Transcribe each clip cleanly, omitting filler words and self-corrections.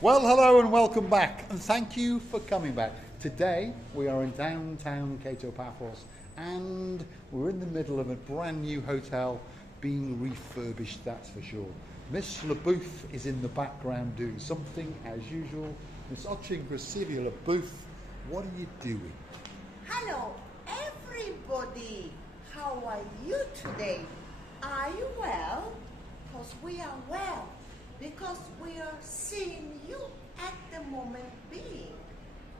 Well, hello and welcome back, and thank you for coming back. Today we are in downtown Kato Paphos, and we're in the middle of a brand new hotel being refurbished, that's for sure. Miss LaBouffe is in the background doing something as usual. Miss LaBouffe, what are you doing? Hello everybody, how are you today? Are you well? Because we are well, because we are seeing you at the moment being.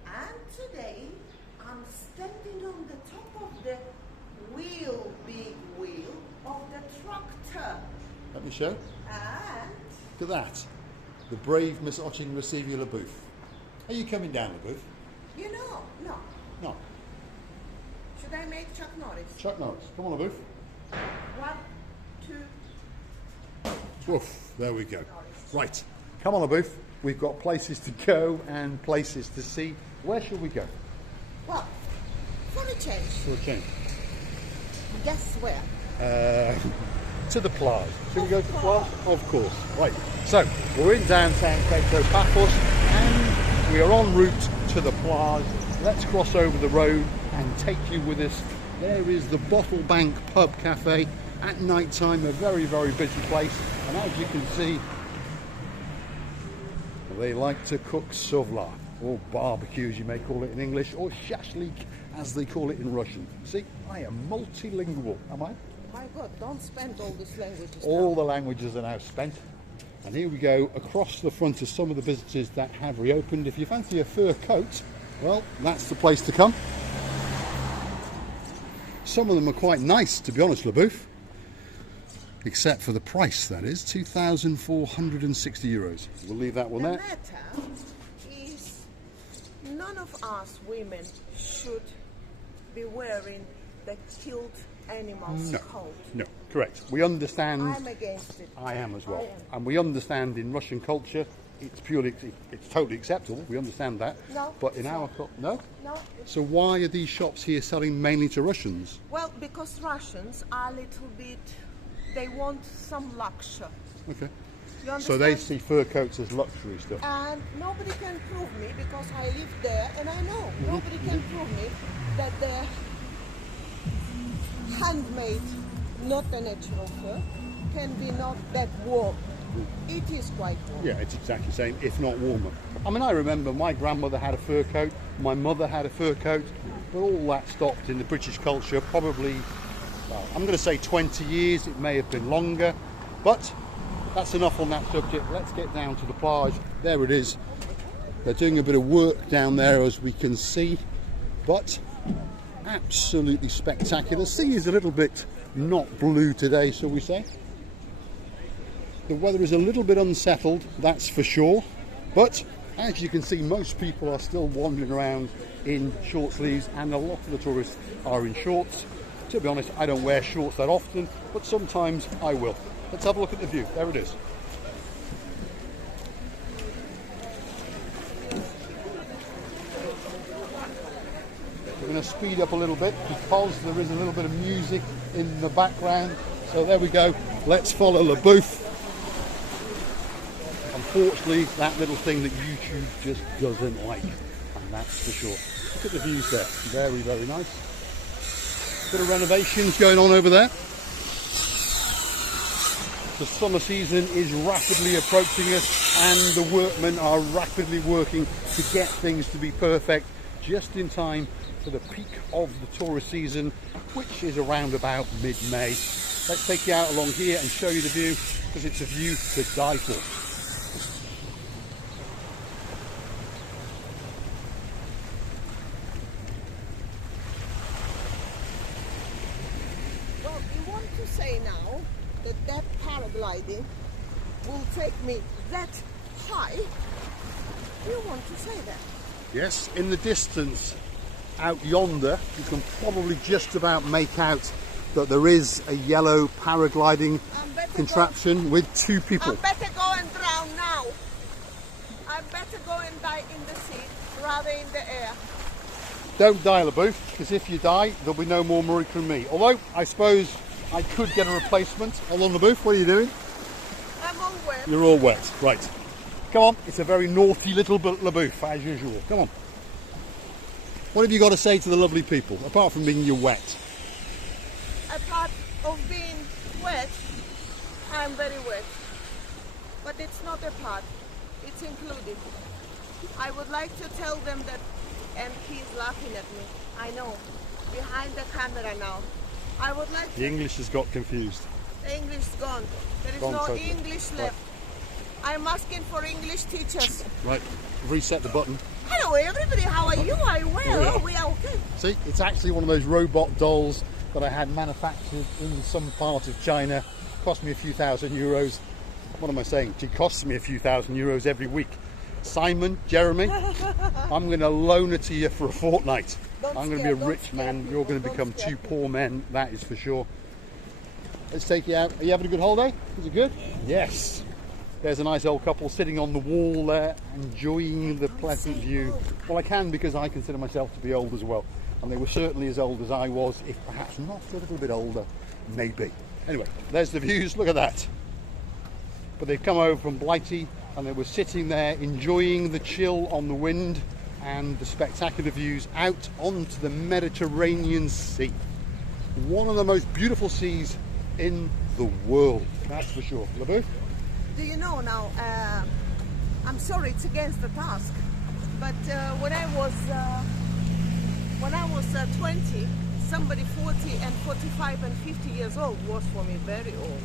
And today I'm standing on the top of the big wheel of the tractor. Let me show. And Look at that. The brave Miss LaBouffe. Are you coming down, LaBouffe? you know, no. No. Should I make Chuck Norris? Chuck Norris. Come on, LaBouffe. 1, 2. Woof, there we go. Right, come on, LaBouffe. We've got places to go and places to see. Where should we go? Well, for a change, For a change. guess where? To the plage. Should we go to the plage? Of course. Right, so we're in downtown Kato Paphos and we are en route to the plage. Let's cross over the road and take you with us. There is the Bottle Bank Pub Cafe. At night time, a very, very busy place. And as you can see, they like to cook sovla, or barbecue as you may call it in English, or shashlik as they call it in Russian. See, I am multilingual, am I? My God, don't spend all these languages. All now. the languages are now spent. And here we go across the front of some of the businesses that have reopened. If you fancy a fur coat, well, that's the place to come. Some of them are quite nice, to be honest, LaBouffe. Except for the price, that is, €2,460. We'll leave that one The there. matter is, none of us women should be wearing the killed animals coat. No, correct. We understand. I'm against it. I am as well. I am. And we understand in Russian culture, it's totally acceptable. We understand that. No, But in it's our not. no. No, So why are these shops here selling mainly to Russians? well, because Russians are a little bit, they want some luxury. Okay. You understand? So they see fur coats as luxury stuff. And nobody can prove me, because I live there and I know, Mm-hmm. nobody can prove me that the handmade, not the natural fur, can be not that warm. It is quite warm. Yeah, it's exactly the same, if not warmer. I mean, I remember my grandmother had a fur coat, my mother had a fur coat, but all that stopped in the British culture probably, well, I'm going to say 20 years, it may have been longer, but that's enough on that subject. Let's get down to the plage. There it is. They're doing a bit of work down there, as we can see, but absolutely spectacular. The sea is a little bit not blue today, shall we say. The weather is a little bit unsettled, that's for sure, but as you can see, most people are still wandering around in short sleeves, and a lot of the tourists are in shorts. To be honest, I don't wear shorts that often, but sometimes I will. Let's have a look at the view. There it is. We're going to speed up a little bit because there is a little bit of music in the background. So there we go. Let's follow LaBouffe. Unfortunately, that little thing that YouTube just doesn't like, and that's for sure. Look at the views there. Very, very nice. Bit of renovations going on over there. The summer season is rapidly approaching us, and the workmen are rapidly working to get things to be perfect just in time for the peak of the tourist season, which is around about mid-May. Let's take you out along here and show you the view, because it's a view to die for. Well, you want to say now that paragliding will take me that high? You want to say that? Yes, in the distance out yonder, you can probably just about make out that there is a yellow paragliding contraption with two people. I'm better go and drown now. I'm better go and die in the sea rather in the air. Don't die, LaBouffe, because if you die, there'll be no more Marika and me. Although, I suppose I could get a replacement. Hold on, LaBouffe, what are you doing? I'm all wet. You're all wet. Right. come on. It's a very naughty little LaBouffe, as usual. Come on. What have you got to say to the lovely people, apart from being wet? Apart of being wet, I'm very wet. But it's not a part, it's included. I would like to tell them that, and he's laughing at me, I know, behind the camera now. I would like to... The English has got confused. The English is gone. There is Gone no totally. English left. I'm asking for English teachers. Right, reset the button. Hello everybody, how are you? Are you well? Yeah. Oh, we are okay. See, it's actually one of those robot dolls that I had manufactured in some part of China. Cost me a few €1,000. What am I saying? It costs me a few €1,000 every week. Simon, Jeremy, I'm going to loan it to you for a fortnight. I'm going to be a rich man. You're going to become two poor men, that is for sure. Let's take you out. Are you having a good holiday? Is it good? Yes. There's a nice old couple sitting on the wall there, enjoying the pleasant view. Well, I can because I consider myself to be old as well. And they were certainly as old as I was, if perhaps not a little bit older, maybe. Anyway, there's the views, look at that. But they've come over from Blighty and they were sitting there enjoying the chill on the wind and the spectacular views out onto the Mediterranean Sea. One of the most beautiful seas in the world, that's for sure. LaBouffe? Do you know now, I'm sorry it's against the task, but when I was 20, somebody 40 and 45 and 50 years old was for me very old.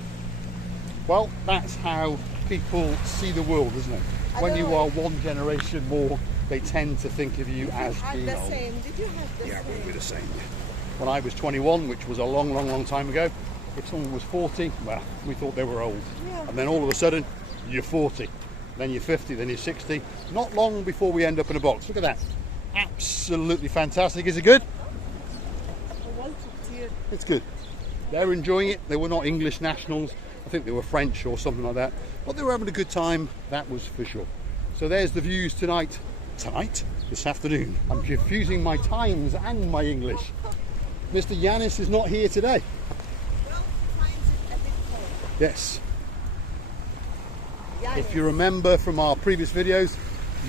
Well, that's how people see the world, isn't it? When you are one generation more, they tend to think of you as being old. Same. Did you have the Yeah, same? we're the same. When I was 21, which was a long, long, long time ago, if someone was 40, well, we thought they were old. Yeah. And then all of a sudden, you're 40. Then you're 50, then you're 60. Not long before we end up in a box. Look at that. Absolutely fantastic. Is it good? It's good. They're enjoying it. They were not English nationals. I think they were French or something like that. But they were having a good time, that was for sure. So there's the views tonight. This afternoon. I'm confusing my times and my English. Mr. Yanis is not here today. Well, finds it a bit cold. Yes. Yanis. If you remember from our previous videos,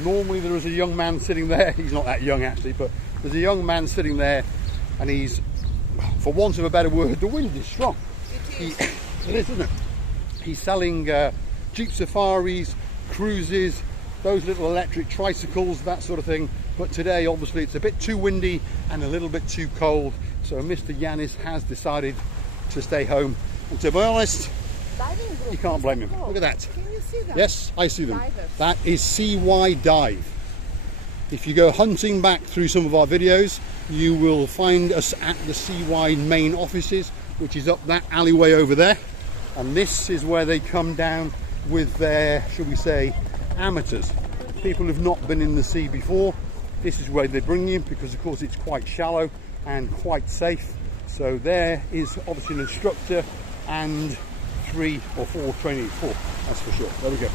normally there is a young man sitting there. He's not that young actually, but there's a young man sitting there and he's, for want of a better word, the wind is strong. It is. It is, isn't it? He's selling Jeep Safaris, cruises, those little electric tricycles, that sort of thing. But today, obviously, it's a bit too windy and a little bit too cold. So Mr. Yanis has decided to stay home. And to be honest, you can't blame him. Look at that. Can you see that? Yes, I see them. Divers. That is CY Dive. If you go hunting back through some of our videos, you will find us at the CY main offices, which is up that alleyway over there. And this is where they come down with their, shall we say, amateurs. People who've not been in the sea before. This is where they bring you because, of course, it's quite shallow and quite safe. So there is obviously an instructor and 3 or 4 trainees. 4, that's for sure. There we go.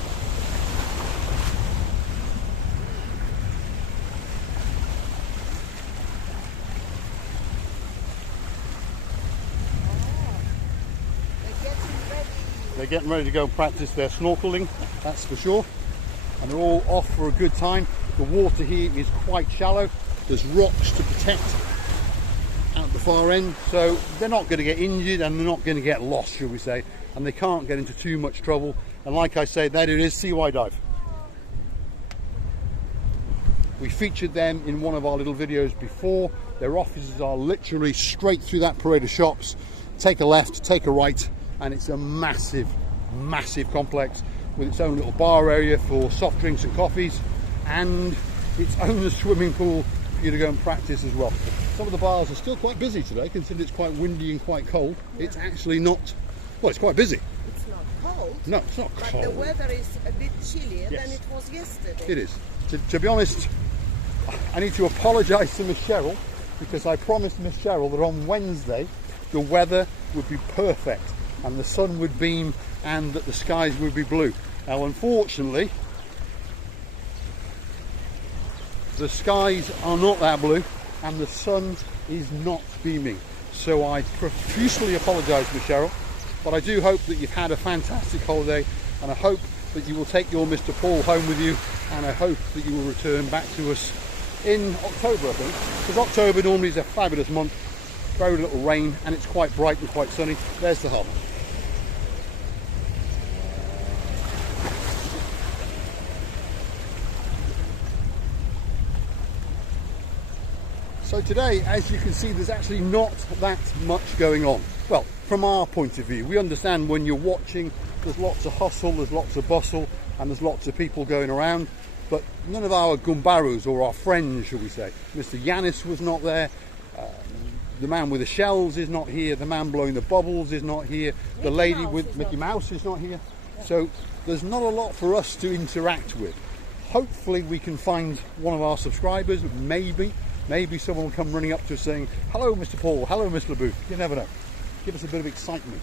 They're getting ready to go and practice their snorkeling, that's for sure. And they're all off for a good time. The water here is quite shallow. There's rocks to protect at the far end. So they're not going to get injured and they're not going to get lost, shall we say. And they can't get into too much trouble. And like I say, there it is, CY Dive. We featured them in one of our little videos before. Their offices are literally straight through that parade of shops. Take a left, take a right, and it's a massive, massive complex with its own little bar area for soft drinks and coffees and its own swimming pool for you to go and practice as well. Some of the bars are still quite busy today, considering it's quite windy and quite cold. Yeah. It's actually not, well, it's quite busy. It's not cold. No, it's not cold. But the weather is a bit chillier Yes. than it was yesterday. It is. To be honest, I need to apologise to Miss Cheryl because I promised Miss Cheryl that on Wednesday the weather would be perfect and the sun would beam and that the skies would be blue. Now unfortunately the skies are not that blue and the sun is not beaming. So I profusely apologise, Miss Cheryl, but I do hope that you've had a fantastic holiday and I hope that you will take your Mr. Paul home with you, and I hope that you will return back to us in October, I think, because October normally is a fabulous month, very little rain, and it's quite bright and quite sunny. There's the harbour. So today, as you can see, there's actually not that much going on. Well, from our point of view, we understand when you're watching, there's lots of hustle, there's lots of bustle, and there's lots of people going around, but none of our gumbarus, or our friends, shall we say. Mr. Yanis was not there, the man with the shells is not here, the man blowing the bubbles is not here, the lady with Mickey Mouse is not here. So there's not a lot for us to interact with. Hopefully we can find one of our subscribers, Maybe someone will come running up to us saying, hello Mr. Paul, hello Miss LeBouf. You never know. Give us a bit of excitement.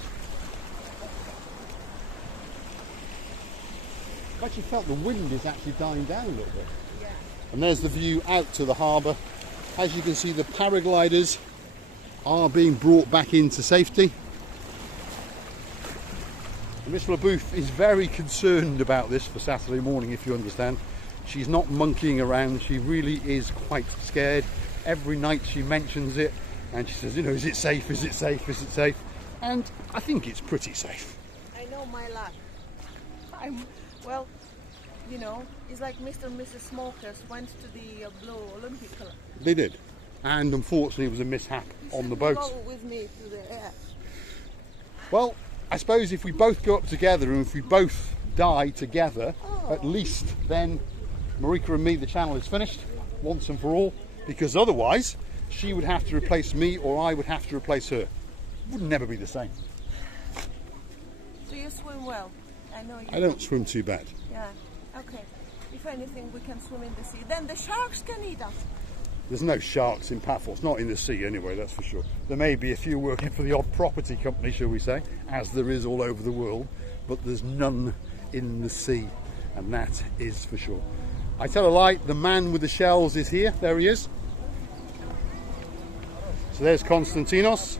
I've actually felt the wind is actually dying down a little bit. Yeah. And there's the view out to the harbour. As you can see, the paragliders are being brought back into safety. And Miss LeBouf is very concerned about this for Saturday morning, if you understand. She's not monkeying around, she really is quite scared. Every night she mentions it and she says, you know, is it safe, is it safe, is it safe? And I think it's pretty safe. I know my luck. Well, you know, it's like Mr. and Mrs. Smokers went to the Blue Olympic Club. They did. And unfortunately it was a mishap on the boat. Go with me to the air. Well, I suppose if we both go up together and if we both die together, at least then Marika and me, the channel is finished once and for all, because otherwise she would have to replace me or I would have to replace her. It would never be the same. Do you swim well? I know you. I don't swim too bad. Yeah, okay. If anything, we can swim in the sea. Then the sharks can eat us. There's no sharks in Paphos, not in the sea anyway, that's for sure. There may be a few working for the odd property company, shall we say, as there is all over the world, but there's none in the sea, and that is for sure. I tell a lie, the man with the shells is here. There he is. So there's Konstantinos.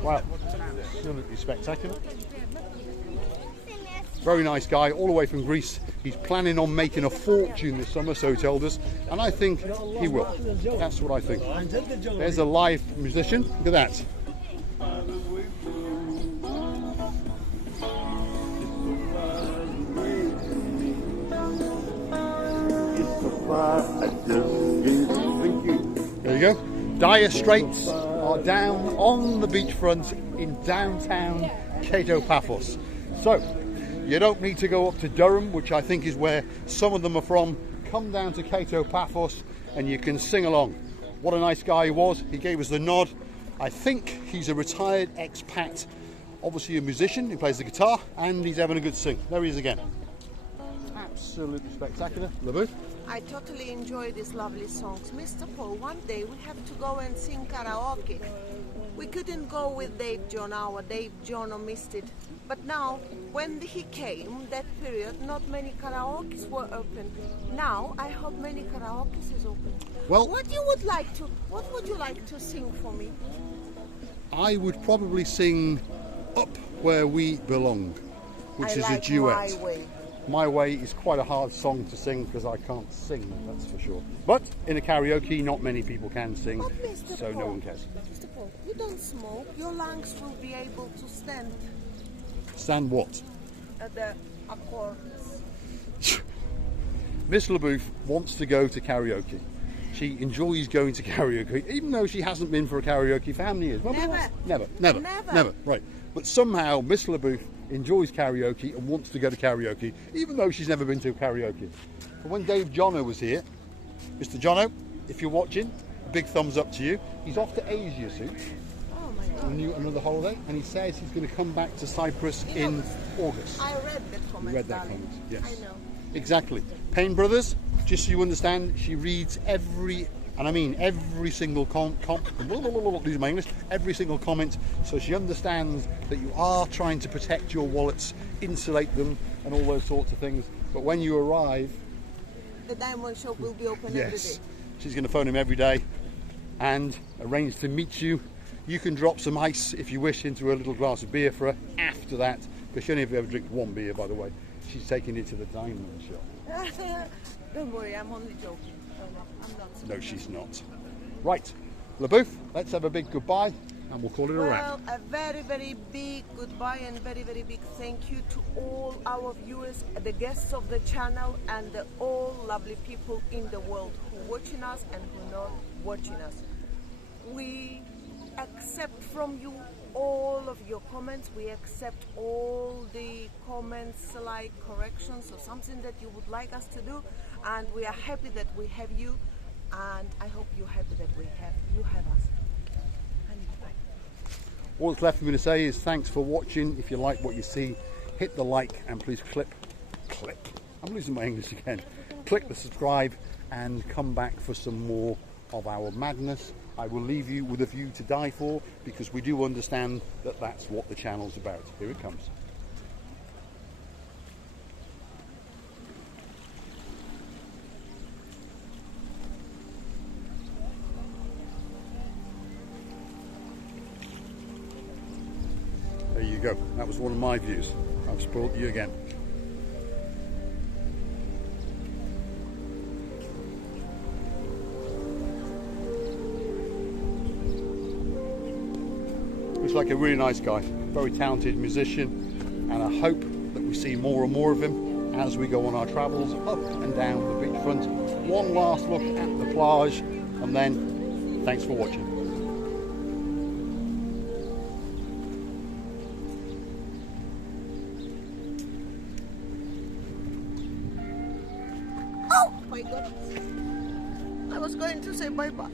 Wow, absolutely spectacular. Very nice guy, all the way from Greece. He's planning on making a fortune this summer, so he told us, and I think he will. That's what I think. There's a live musician. Look at that. There you go. Dire Straits are down on the beachfront in downtown Kato Paphos. So you don't need to go up to Durham, which I think is where some of them are from. Come down to Kato Paphos and you can sing along. What a nice guy he was. He gave us the nod. I think he's a retired expat, obviously a musician who plays the guitar, and he's having a good sing. There he is again. Absolutely spectacular. LeBouf? I totally enjoy these lovely songs. Mr. Paul, one day we have to go and sing karaoke. We couldn't go with Dave John, our Dave John missed it. But now, when he came, that period, not many karaokes were open. Now, I hope many karaokes is open. Well, what would you like to sing for me? I would probably sing Up Where We Belong, which is a duet. My Way. My Way is quite a hard song to sing because I can't sing, that's for sure. But in a karaoke, not many people can sing, so no one cares. Mr. Paul, you don't smoke. Your lungs will be able to stand Stand what? at the accords. Miss LeBouf wants to go to karaoke. She enjoys going to karaoke, even though she hasn't been for a karaoke for how many years? Never. Right. But somehow Miss LeBouf enjoys karaoke and wants to go to karaoke, even though she's never been to karaoke. But when Dave Jono was here, Mr. Jono, if you're watching, a big thumbs up to you. He's off to Asia soon. Oh my God. On another holiday, and he says he's going to come back to Cyprus in August. I read that comment. You read that darling. comment, yes. I know. Exactly. Payne Brothers, just so you understand, she reads every, and I mean every single losing my English, every single comment, so she understands that you are trying to protect your wallets, insulate them, and all those sorts of things. But when you arrive, The diamond shop will be open every yes, day. she's going to phone him every day and arrange to meet you. You can drop some ice if you wish into a little glass of beer for her after that, because she only ever drinks one beer, by the way. She's taking it to the diamond shop. Don't worry, I'm only joking. No, I'm not. No, she's not. Right, LaBouffe, let's have a big goodbye and we'll call it a wrap. Well, a very, very big goodbye and very, very big thank you to all our viewers, the guests of the channel, and all lovely people in the world who are watching us and who are not watching us. We accept from you all of your comments. We accept all the comments like corrections or something that you would like us to do, and we are happy that we have you, and I hope you're happy that you have us. And bye. All that's left for me to say is thanks for watching. If you like what you see, hit the like and please click. I'm losing my English again. Click the subscribe and come back for some more of our madness. I will leave you with a view to die for, because we do understand that that's what the channel's about. Here it comes. There you go. That was one of my views. I've spoiled you again. Looks like a really nice guy, very talented musician, and I hope that we see more and more of him as we go on our travels up and down the beachfront. One last look at the plage, and then thanks for watching. Oh my God! I was going to say bye-bye.